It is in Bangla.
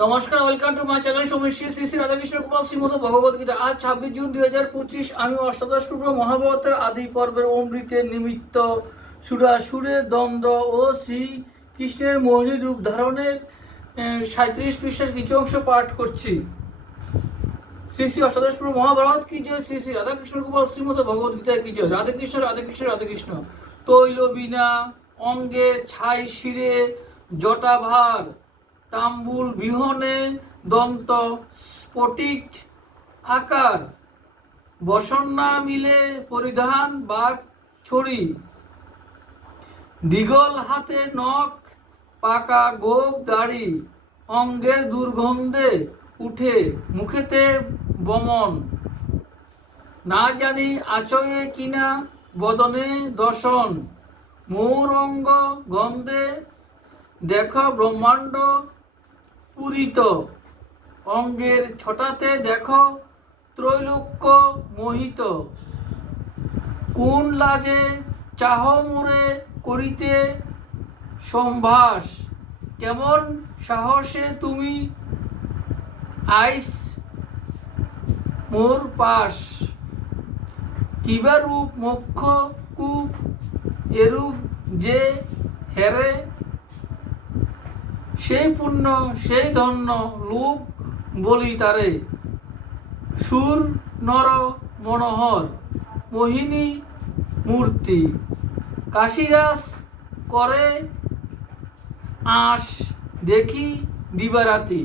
নমস্কার, welcome to my channel Samishri Shri Shri Radhakrishna Gopal Shrimad Bhagavad Gita. আজ 26 জুন 2025। আমি অষ্টাদশ পূর্ব মহাভারতের আদি পর্বের অমৃতের নিমিত্ত সুরাসুরের দ্বন্দ্ব ও শ্রীকৃষ্ণের মোহিনী রূপ ধারণের 37 পৃষ্ঠার কিছু অংশ পাঠ করছি। শ্রী শ্রী অষ্টাদশ পূর্ব মহাভারত কি জয়, শ্রী শ্রী রাধাকৃষ্ণ গোপাল শ্রীমদ ভগবত গীতা কি জয়। রাধে কৃষ্ণ রাধে কৃষ্ণ রাধে কৃষ্ণ। তৈল বিনা অঙ্গে ছাই শিরে জটাভার, তাম্বুল বিহনে দন্ত স্ফটিক আকার, বসন্না মিলে পরিধান বাঘ ছড়ি, দিগল হাতে নখ পাকা গোপ দাড়ি, অঙ্গের দুর্গন্ধে উঠে মুখেতে বমন, না জানি আচয়ে কিনা বদনে দশন, মৌরঙ্গ গন্ধে দেখ ব্রহ্মাণ্ড পুরিত, অঙ্গের ছটাতে দেখো ত্রৈলোক্য মোহিত, কোন লাজে চাহ মোরে করিতে সম্ভাস, কেমন সাহসে তুমি আইস মোর পাশ, কিবা রূপ মোক্ষ কূপ এরূপ যে হেরে, সেই পুণ্য সেই ধন্য লোক বলি তারে, সুর নর মনোহর মোহিনী মূর্তি, কাশিরাস করে আস দেখি দিবারাতি।